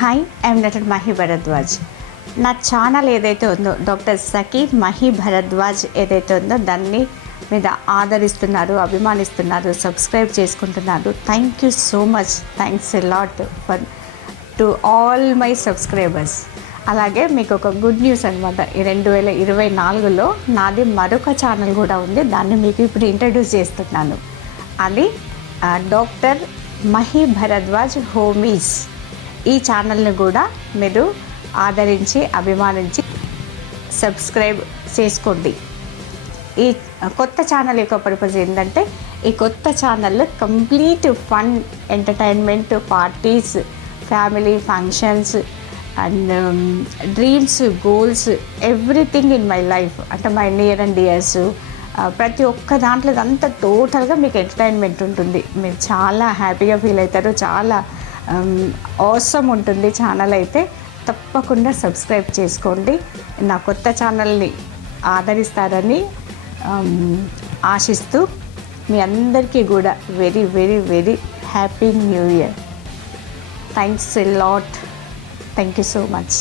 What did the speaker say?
Hi, I'm doctor Mahi Bharadwaj. నా channel ఏదైతే ఉందో డాక్టర్ సకీర్ మహి భరద్వాజ్ ఏదైతే ఉందో దాన్ని మీద ఆదరిస్తున్నారు, అభిమానిస్తున్నారు, సబ్స్క్రైబ్ చేసుకుంటున్నారు. Thank you so much. Thanks a lot for to all my subscribers. అలాగే మీకు ఒక గుడ్ న్యూస్ అనమాట. ఈ 2024లో నాది మరొక ఛానల్ కూడా ఉంది. దాన్ని మీకు ఇప్పుడు ఇంట్రడ్యూస్ చేస్తున్నాను. అది డాక్టర్ మహి భరద్వాజ్ హోమీస్. ఈ ఛానల్ని కూడా మీరు ఆదరించి, అభిమానించి సబ్స్క్రైబ్ చేసుకోండి. ఈ కొత్త ఛానల్ యొక్క పర్పస్ ఏంటంటే, ఈ కొత్త ఛానల్లో complete fun, entertainment, parties, family functions and dreams, goals, everything in my life, అంటే మై నియర్ అండ్ డియర్స్, ప్రతి ఒక్క దాంట్లో అంతా టోటల్గా మీకు ఎంటర్టైన్మెంట్ ఉంటుంది. మీరు చాలా హ్యాపీగా ఫీల్ అవుతారు. చాలా అవసరం ఉంటుంది ఛానల్. అయితే తప్పకుండా సబ్స్క్రైబ్ చేసుకోండి. నా కొత్త ఛానల్ని ఆదరిస్తారని ఆశిస్తూ మీ అందరికీ కూడా very very very happy new year. Thanks a lot. Thank you so much.